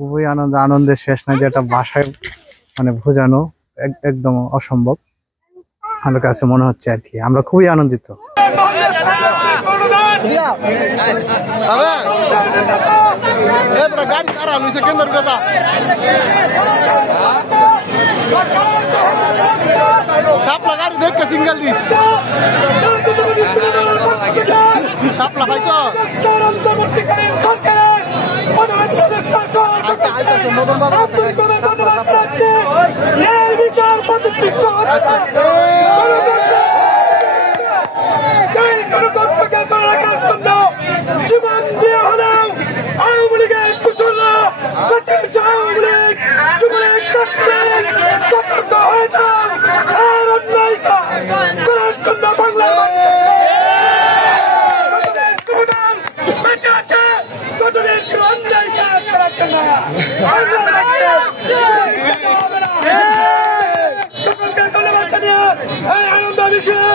খুবই আনন্দের শেষ নাই, যেটা ভাষায় মানে বোঝানো একদম অসম্ভব আমার কাছে মনে হচ্ছে আর কি। আমরা খুবই আনন্দিত। Sapla garu dekhe single dis. Sapla paইছো? আচ্ছা আইতাছে মদন বাবা আছে। sapla এই বিচার প্রতিষ্ঠিত আচ্ছা জয় গণতন্ত্রকে ধরে রাখার জন্য জীবন দিয়ে হলেও আওয়ামী লীগের কুশলা প্রতিষ্ঠা আওয়ামী লীগ যুবলীগ ছাত্রলীগ সতর্ক হয়ে যান। আর অন্যায়টা করার জন্য বাংলার বেঁচে আছে কতদিন অন্যায় কাজ করার জন্য সকলকে ধন্যবাদ জানিয়ে এই আনন্দ বিষয়ে